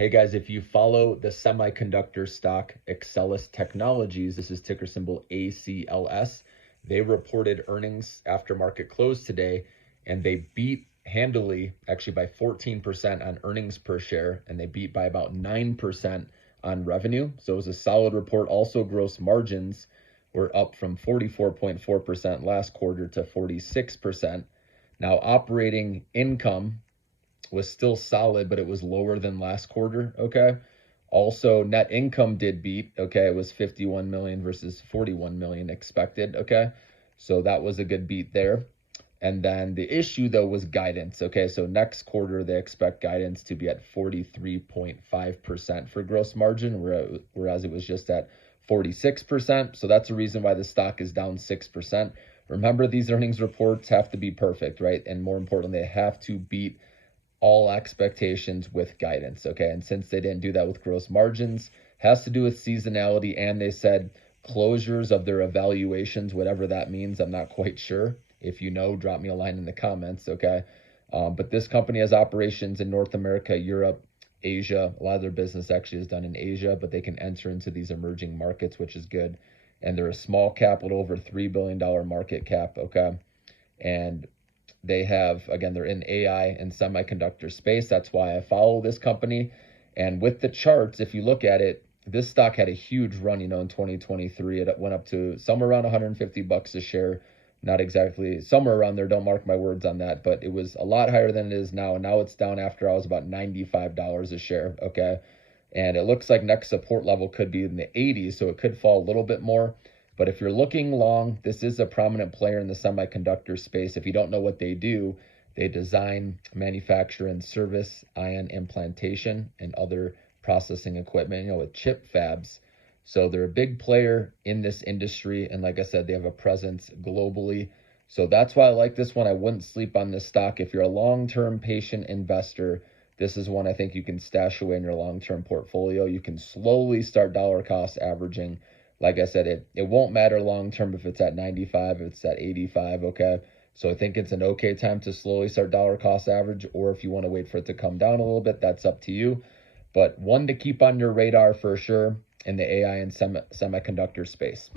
Hey guys, if you follow the semiconductor stock Axcelis Technologies, this is ticker symbol ACLS. They reported earnings after market close today, and they beat handily, actually by 14% on earnings per share, and they beat by about 9% on revenue. So it was a solid report. Also, gross margins were up from 44.4% last quarter to 46%. Now, operating income was still solid, but it was lower than last quarter. Okay. Also, net income did beat. Okay. It was 51 million versus 41 million expected. Okay. So that was a good beat there. And then the issue though was guidance. Okay. So next quarter, they expect guidance to be at 43.5% for gross margin, whereas it was just at 46%. So that's the reason why the stock is down 6%. Remember, these earnings reports have to be perfect, right? And more importantly, they have to beat all expectations with guidance. Okay. And since they didn't do that with gross margins, has to do with seasonality. And they said closures of their evaluations, whatever that means. I'm not quite sure. If you know, drop me a line in the comments. Okay. But this company has operations in North America, Europe, Asia. A lot of their business actually is done in Asia, but they can enter into these emerging markets, which is good. And they're a small cap with over $3 billion market cap. Okay. And they have, again, they're in AI and semiconductor space. That's why I follow this company. And with the charts, if you look at it, this stock had a huge run, in 2023. It went up to somewhere around 150 bucks a share. Not exactly, somewhere around there. Don't mark my words on that, but it was a lot higher than it is now. And now it's down after I was about $95 a share. Okay. And it looks like next support level could be in the 80s. So it could fall a little bit more. But if you're looking long, this is a prominent player in the semiconductor space. If you don't know what they do, they design, manufacture, and service ion implantation and other processing equipment, with chip fabs. So they're a big player in this industry. And like I said, they have a presence globally. So that's why I like this one. I wouldn't sleep on this stock. If you're a long-term patient investor, this is one I think you can stash away in your long-term portfolio. You can slowly start dollar cost averaging. Like I said, it won't matter long term if it's at 95, if it's at 85, okay? So I think it's an okay time to slowly start dollar cost average, or if you want to wait for it to come down a little bit, that's up to you. But one to keep on your radar for sure in the AI and semiconductor space.